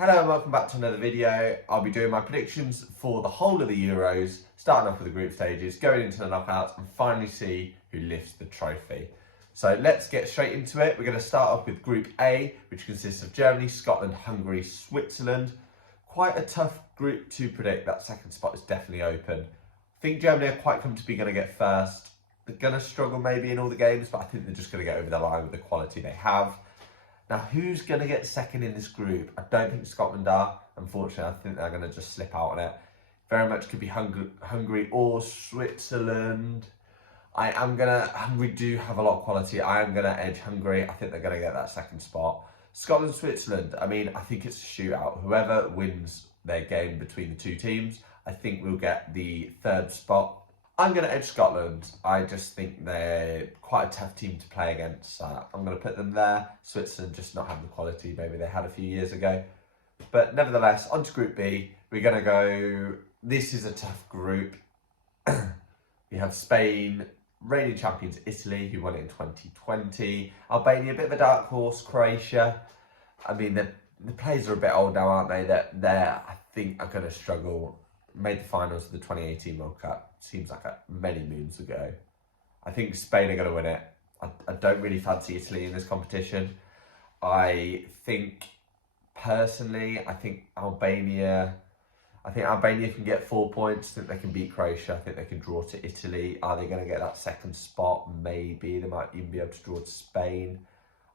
Hello and welcome back to another video. I'll be doing my predictions for the whole of the Euros, starting off with the group stages, going into the knockouts and finally see who lifts the trophy. So let's get straight into it. We're going to start off with Group A, which consists of Germany, Scotland, Hungary, Switzerland. Quite a tough group to predict. That second spot is definitely open. I think Germany are quite comfortably going to get first. They're going to struggle maybe in all the games, but I think they're just going to get over the line with the quality they have. Now, who's going to get second in this group? I don't think Scotland are. Unfortunately, I think they're going to just slip out on it. Very much could be Hungary or Switzerland. Hungary do have a lot of quality. I am going to edge Hungary. I think they're going to get that second spot. Scotland, Switzerland. I mean, I think it's a shootout. Whoever wins their game between the two teams, I think we'll get the third spot. I'm going to edge Scotland. I just think they're quite a tough team to play against. I'm going to put them there. Switzerland just not having the quality maybe they had a few years ago. But nevertheless, on to Group B. We're going to go... This is a tough group. We have Spain, reigning champions Italy, who won it in 2020. Albania, a bit of a dark horse. Croatia. I mean, the players are a bit old now, aren't they? They're I think, are going to struggle. Made the finals of the 2018 World Cup. Seems like many moons ago. I think Spain are going to win it. I don't really fancy Italy in this competition. I think, personally, I think Albania can get 4 points. I think they can beat Croatia. I think they can draw to Italy. Are they going to get that second spot? Maybe. They might even be able to draw to Spain.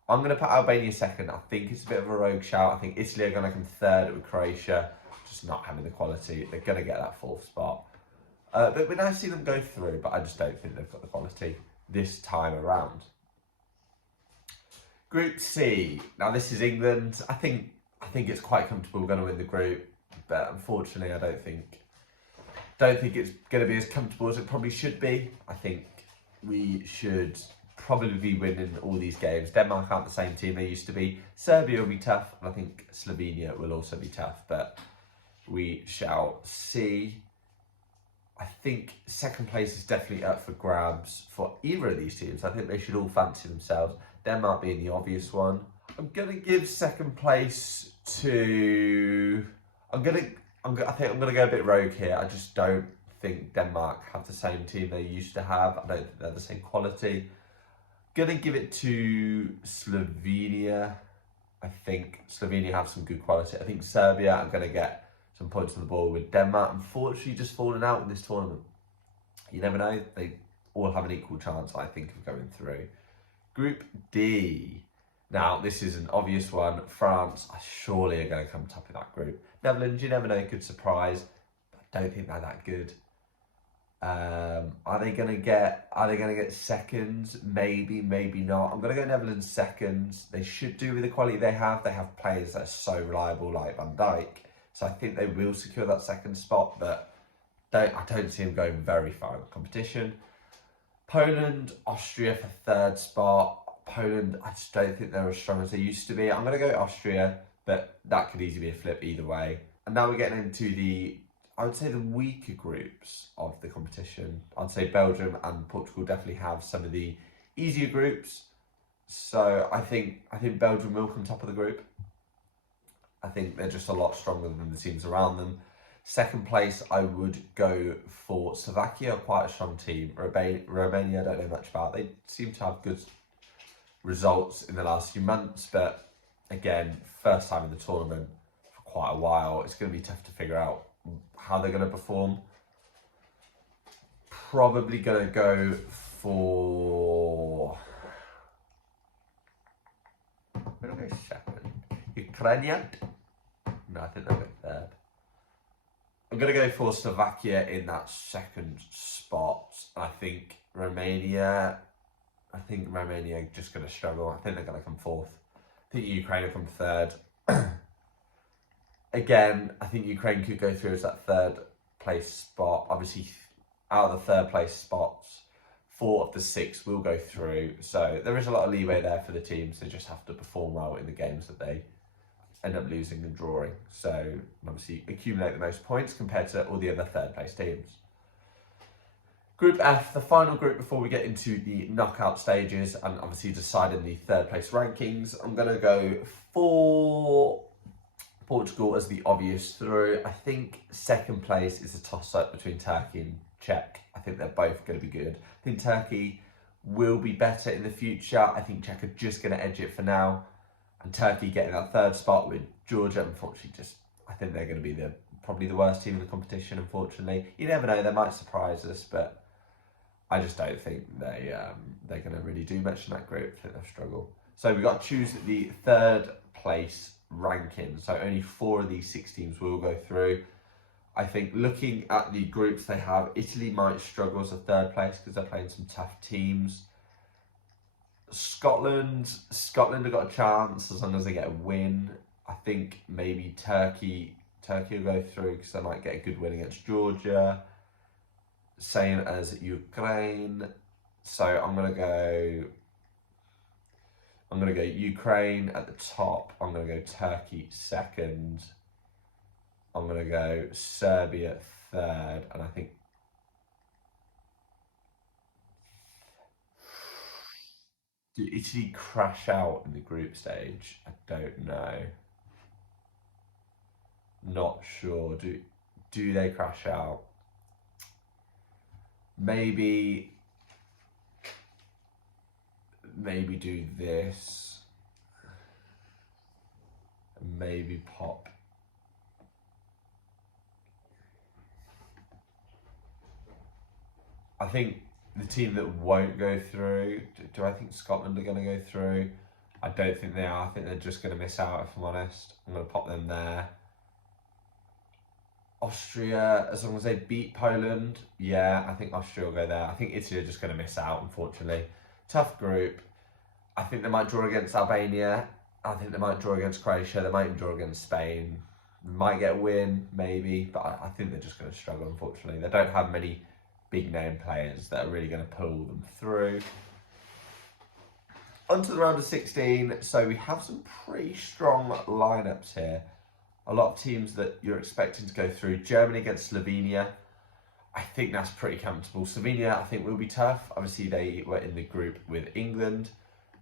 I'm going to put Albania second. I think it's a bit of a rogue shout. I think Italy are going to come third with Croatia. Just not having the quality. They're going to get that fourth spot. But when I see them go through, but I just don't think they've got the quality this time around. Group C. Now this is England. I think it's quite comfortable we're going to win the group, but unfortunately I don't think it's going to be as comfortable as it probably should be. I think we should probably be winning all these games. Denmark aren't the same team they used to be. Serbia will be tough, and I think Slovenia will also be tough, but we shall see. I think second place is definitely up for grabs for either of these teams. I think they should all fancy themselves. Denmark being the obvious one. I'm going to give second place to... I think I'm going to go a bit rogue here. I just don't think Denmark have the same team they used to have. I don't think they're the same quality. Going to give it to Slovenia. I think Slovenia have some good quality. I think Serbia are going to get some points on the board with Denmark. Unfortunately, just falling out in this tournament. You never know. They all have an equal chance, I think, of going through. Group D. Now, this is an obvious one. France are surely are going to come top of that group. Netherlands, you never know, could surprise. But I don't think they're that good. Are they going to get seconds? Maybe, maybe not. I'm going to go Netherlands seconds. They should do with the quality they have. They have players that are so reliable, like Van Dijk. So I think they will secure that second spot, but I don't see them going very far in the competition. Poland, Austria for third spot. Poland, I just don't think they're as strong as they used to be. I'm going to go Austria, but that could easily be a flip either way. And now we're getting into I would say the weaker groups of the competition. I'd say Belgium and Portugal definitely have some of the easier groups. So I think Belgium will come top of the group. I think they're just a lot stronger than the teams around them. Second place, I would go for Slovakia, quite a strong team. Romania, I don't know much about. They seem to have good results in the last few months, but again, first time in the tournament for quite a while. It's going to be tough to figure out how they're going to perform. Probably going to go for... I'm going to go second. Ukraine? No, I think they'll go third. I'm going to go for Slovakia in that second spot. I think Romania are just going to struggle. I think they're going to come fourth. I think Ukraine will come third. Again, I think Ukraine could go through as that third place spot. Obviously, out of the third place spots, 4 of the 6 will go through. So there is a lot of leeway there for the teams. They just have to perform well in the games that they end up losing and drawing. So obviously accumulate the most points compared to all the other third place teams. Group F, the final group before we get into the knockout stages and obviously deciding the third place rankings. I'm going to go for Portugal as the obvious through. I think second place is a toss-up between Turkey and Czech. I think they're both going to be good. I think Turkey will be better in the future. I think Czech are just going to edge it for now. And Turkey getting that third spot with Georgia, unfortunately, I think they're going to be probably the worst team in the competition, unfortunately. You never know, they might surprise us, but I just don't think they're going to really do much in that group. I think they'll struggle. So we've got to choose the third place ranking. So only 4 of these 6 teams will go through. I think looking at the groups they have, Italy might struggle as a third place because they're playing some tough teams. Scotland have got a chance as long as they get a win. I think maybe Turkey will go through because they might get a good win against Georgia. Same as Ukraine. So I'm gonna go Ukraine at the top. I'm gonna go Turkey second. I'm gonna go Serbia third, and I think did Italy crash out in the group stage? I don't know. Not sure. Do they crash out? Maybe do this. Maybe pop. I think the team that won't go through, do I think Scotland are going to go through? I don't think they are. I think they're just going to miss out, if I'm honest. I'm going to pop them there. Austria, as long as they beat Poland, yeah, I think Austria will go there. I think Italy are just going to miss out, unfortunately. Tough group. I think they might draw against Albania. I think they might draw against Croatia. They might even draw against Spain. They might get a win, maybe, but I think they're just going to struggle, unfortunately. They don't have many big name players that are really going to pull them through. On to the round of 16. So we have some pretty strong lineups here. A lot of teams that you're expecting to go through. Germany against Slovenia. I think that's pretty comfortable. Slovenia, I think, will be tough. Obviously, they were in the group with England.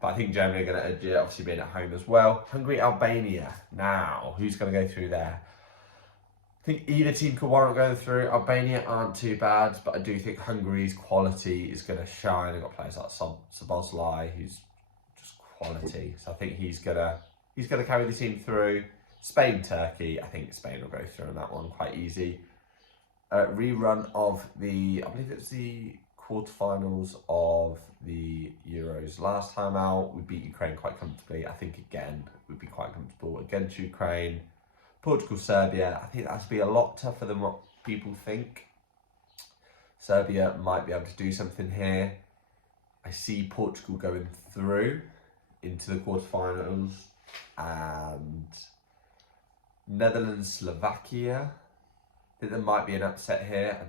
But I think Germany are going to edge it, obviously being at home as well. Hungary, Albania. Now, who's going to go through there? I think either team could warrant going through. Albania aren't too bad, but I do think Hungary's quality is going to shine. They've got players like Szoboszlai, who's just quality. So I think he's gonna carry the team through. Spain, Turkey. I think Spain will go through on that one quite easy. Rerun of I believe it's the quarterfinals of the Euros. Last time out, we beat Ukraine quite comfortably. I think again, we'd be quite comfortable against Ukraine. Portugal, Serbia. I think that's be a lot tougher than what people think. Serbia might be able to do something here. I see Portugal going through into the quarterfinals, and Netherlands, Slovakia. I think there might be an upset here. I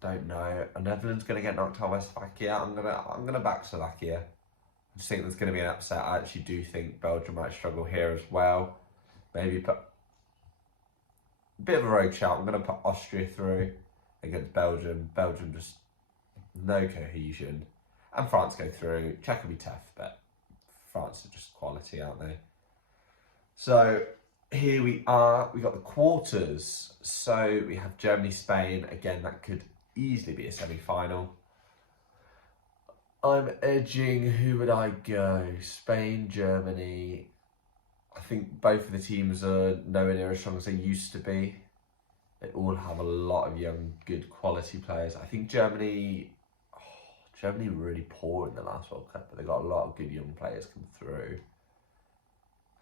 don't know. Are Netherlands going to get knocked out by Slovakia? I'm gonna back Slovakia. I just think there's going to be an upset. I actually do think Belgium might struggle here as well. Maybe put a bit of a rogue shout. I'm going to put Austria through against Belgium. Belgium just no cohesion. And France go through. Czech will be tough, but France are just quality, aren't they? So here we are. We got the quarters. So we have Germany, Spain. Again, that could easily be a semi-final. I'm edging. Who would I go? Spain, Germany. I think both of the teams are nowhere near as strong as they used to be. They all have a lot of young, good quality players. I think Germany were really poor in the last World Cup, but they got a lot of good young players come through.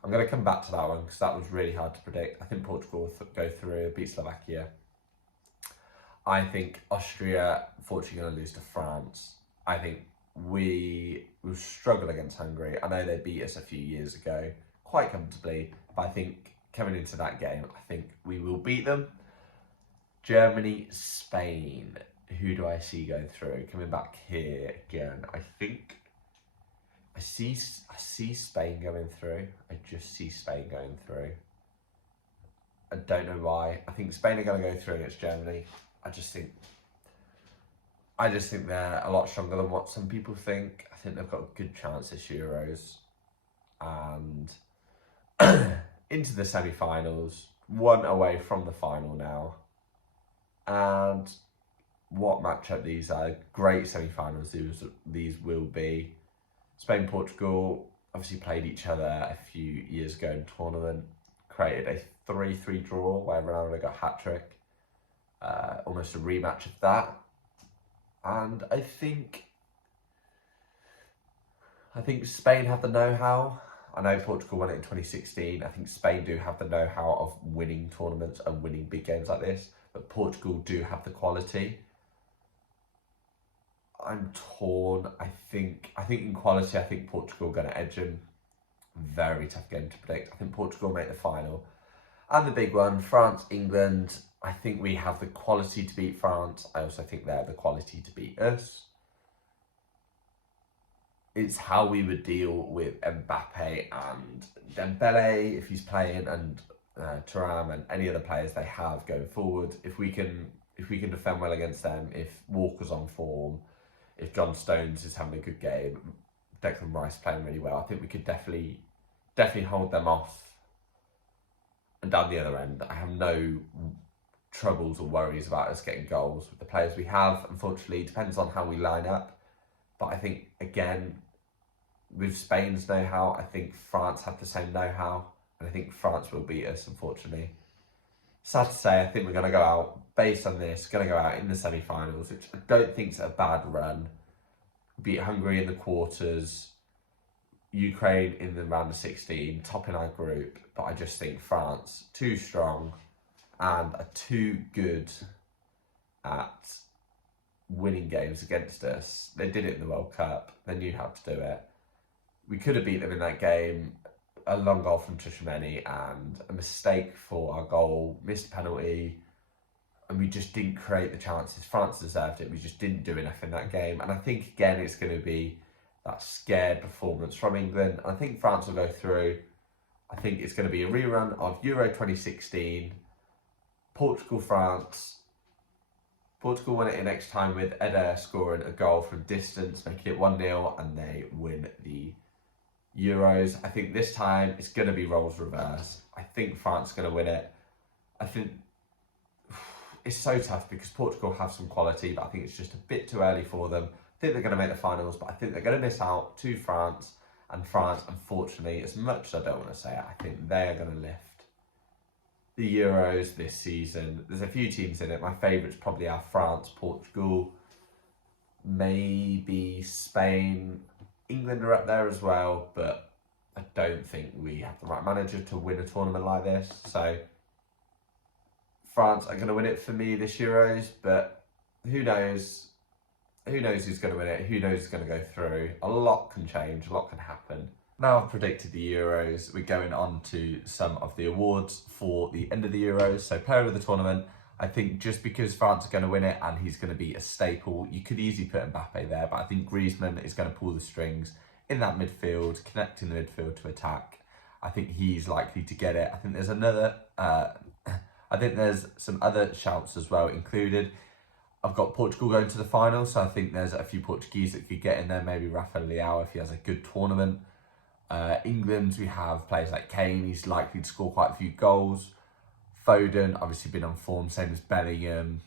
I'm going to come back to that one because that was really hard to predict. I think Portugal will go through, beat Slovakia. I think Austria, unfortunately, going to lose to France. I think we will struggle against Hungary. I know they beat us a few years ago quite comfortably, but I think coming into that game, I think we will beat them. Germany, Spain. Who do I see going through? Coming back here again, I think I see Spain going through. I just see Spain going through. I don't know why. I think Spain are going to go through against Germany. I just think they're a lot stronger than what some people think. I think they've got a good chance this Euros. And into the semi-finals, one away from the final now. And what matchup these are. Great semi-finals these will be. Spain, Portugal obviously played each other a few years ago in tournament, created a 3-3 draw where Ronaldo got a hat-trick, almost a rematch of that. And I think Spain have the know-how. I know Portugal won it in 2016. I think Spain do have the know-how of winning tournaments and winning big games like this, but Portugal do have the quality. I'm torn. I think in quality, I think Portugal are going to edge them. Very tough game to predict. I think Portugal make the final. And the big one, France, England. I think we have the quality to beat France. I also think they have the quality to beat us. It's how we would deal with Mbappe and Dembele if he's playing, and Thuram and any other players they have going forward. If we can defend well against them, if Walker's on form, if John Stones is having a good game, Declan Rice playing really well, I think we could definitely hold them off. And down the other end, I have no troubles or worries about us getting goals with the players we have. Unfortunately, it depends on how we line up. But I think, again, with Spain's know-how, I think France have the same know-how. And I think France will beat us, unfortunately. Sad to say, I think we're going to go out, based on this, going to go out in the semi-finals, which I don't think is a bad run. Beat Hungary in the quarters, Ukraine in the round of 16, top in our group. But I just think France, too strong and are too good at winning games against us. They did it in the World Cup. They knew how to do it. We could have beat them in that game. A long goal from Tchouaméni and a mistake for our goal, missed penalty, and we just didn't create the chances. France deserved it. We just didn't do enough in that game. And I think, again, it's going to be that scared performance from England. I think France will go through. I think it's going to be a rerun of Euro 2016, Portugal-France. Portugal won it in extra time with Eder scoring a goal from distance, making it 1-0, and they win the Euros. I think this time it's going to be roles reverse. I think France is going to win it. I think it's so tough because Portugal have some quality, but I think it's just a bit too early for them. I think they're going to make the finals, but I think they're going to miss out to France. And France, unfortunately, as much as I don't want to say it, I think they are going to lift the Euros this season. There's a few teams in it. My favourites probably are France, Portugal, maybe Spain. England are up there as well, but I don't think we have the right manager to win a tournament like this. So France are going to win it for me this Euros, but who knows? Who knows who's going to win it? Who knows who's going to go through? A lot can change, a lot can happen. Now I've predicted the Euros, we're going on to some of the awards for the end of the Euros. So player of the tournament, I think just because France are going to win it and he's going to be a staple, you could easily put Mbappe there, but I think Griezmann is going to pull the strings in that midfield, connecting the midfield to attack. I think he's likely to get it. I think there's another, I think there's some other shouts as well included. I've got Portugal going to the final, so I think there's a few Portuguese that could get in there, maybe Rafael Leao if he has a good tournament. England, we have players like Kane, he's likely to score quite a few goals. Foden, obviously been on form, same as Bellingham.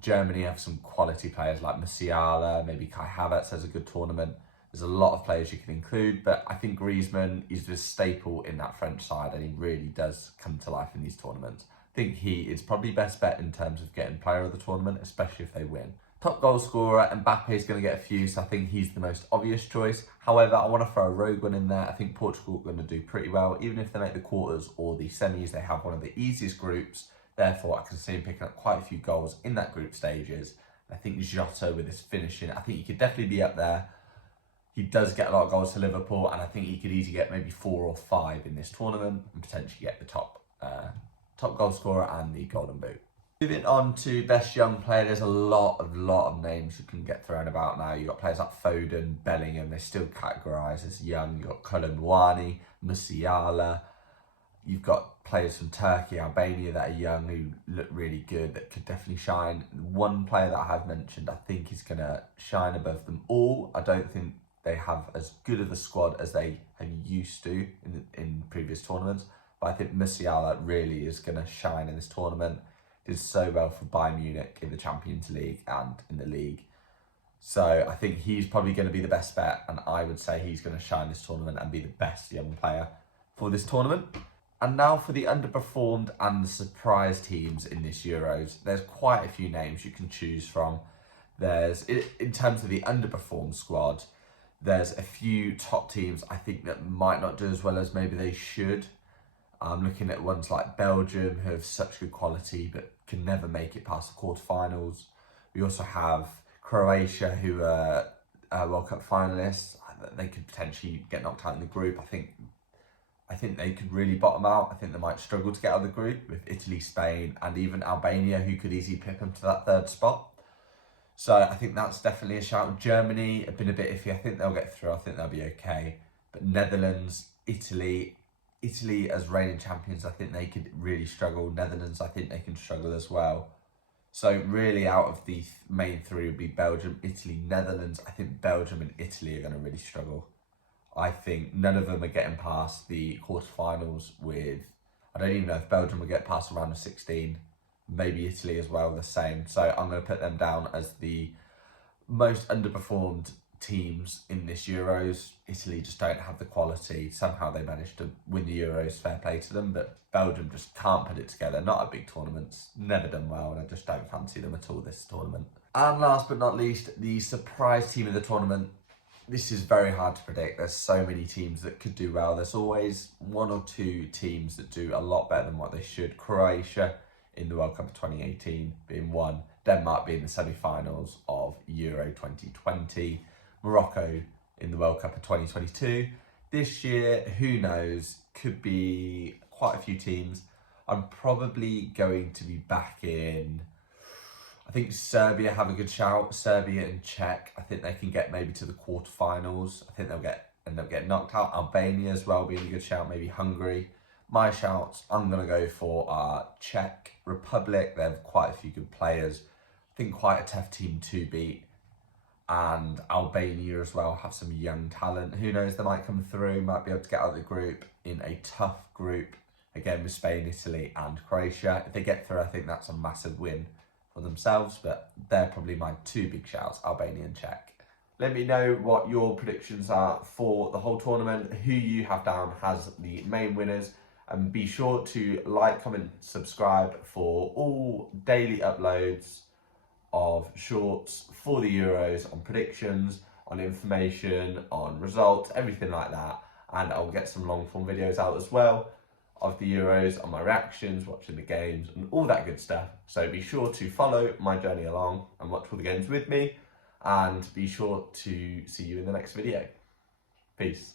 Germany have some quality players like Musiala, maybe Kai Havertz has a good tournament. There's a lot of players you can include, but I think Griezmann is the staple in that French side and he really does come to life in these tournaments. I think he is probably best bet in terms of getting player of the tournament, especially if they win. Top goal scorer, Mbappe is going to get a few, so I think he's the most obvious choice. However, I want to throw a rogue one in there. I think Portugal are going to do pretty well. Even if they make the quarters or the semis, they have one of the easiest groups. Therefore, I can see him picking up quite a few goals in that group stages. I think Jota with his finishing, I think he could definitely be up there. He does get a lot of goals to Liverpool, and I think he could easily get maybe 4 or 5 in this tournament and potentially get the top goal scorer and the Golden Boot. Moving on to best young player, there's a lot of names you can get thrown about now. You've got players like Foden, Bellingham, they're still categorised as young. You've got Kolo Muani, Musiala. You've got players from Turkey, Albania that are young who look really good, that could definitely shine. One player that I have mentioned, I think is going to shine above them all. I don't think they have as good of a squad as they have used to in previous tournaments. but I think Musiala really is going to shine in this tournament. Did so well for Bayern Munich in the Champions League and in the league. So I think he's probably going to be the best bet, and I would say he's going to shine this tournament and be the best young player for this tournament. And now for the underperformed and the surprise teams in this Euros. There's quite a few names you can choose from. There's, in terms of the underperformed squad, there's a few top teams I think that might not do as well as maybe they should. I'm looking at ones like Belgium, who have such good quality but can never make it past the quarterfinals. We also have Croatia, who are World Cup finalists. They could potentially get knocked out in the group. I think they could really bottom out. I think they might struggle to get out of the group with Italy, Spain, and even Albania, who could easily pick them to that third spot. So I think that's definitely a shout. Germany have been a bit iffy. I think they'll get through. I think they'll be okay. But Netherlands, Italy as reigning champions, I think they could really struggle. Netherlands, I think they can struggle as well. So really out of the main three would be Belgium, Italy, Netherlands. I think Belgium and Italy are going to really struggle. I think none of them are getting past the quarterfinals with, I don't even know if Belgium will get past the round of 16. Maybe Italy as well, the same. So I'm going to put them down as the most underperformed teams in this Euros. Italy just don't have the quality. Somehow they managed to win the Euros, fair play to them, but Belgium just can't put it together. Not at big tournaments, never done well, and I just don't fancy them at all this tournament. And last but not least, the surprise team of the tournament. This is very hard to predict. There's so many teams that could do well. There's always one or two teams that do a lot better than what they should. Croatia in the World Cup of 2018 being one, Denmark being the semi-finals of Euro 2020, Morocco in the World Cup of 2022. This year, who knows, could be quite a few teams. I'm probably going to be back in, I think Serbia have a good shout. Serbia and Czech, I think they can get maybe to the quarterfinals. I think they'll end up getting knocked out. Albania as well being a good shout, maybe Hungary. My shouts, I'm going to go for Czech Republic. They have quite a few good players. I think quite a tough team to beat. And Albania as well have some young talent. Who knows, they might come through, might be able to get out of the group in a tough group. Again, with Spain, Italy and Croatia. If they get through, I think that's a massive win for themselves. But they're probably my two big shouts, Albania and Czech. Let me know what your predictions are for the whole tournament, who you have down as the main winners. And be sure to like, comment, subscribe for all daily uploads of shorts for the Euros on predictions, on information, on results, everything like that. And I'll get some long form videos out as well of the Euros, on my reactions, watching the games and all that good stuff. So be sure to follow my journey along and watch all the games with me. And be sure to see you in the next video. Peace.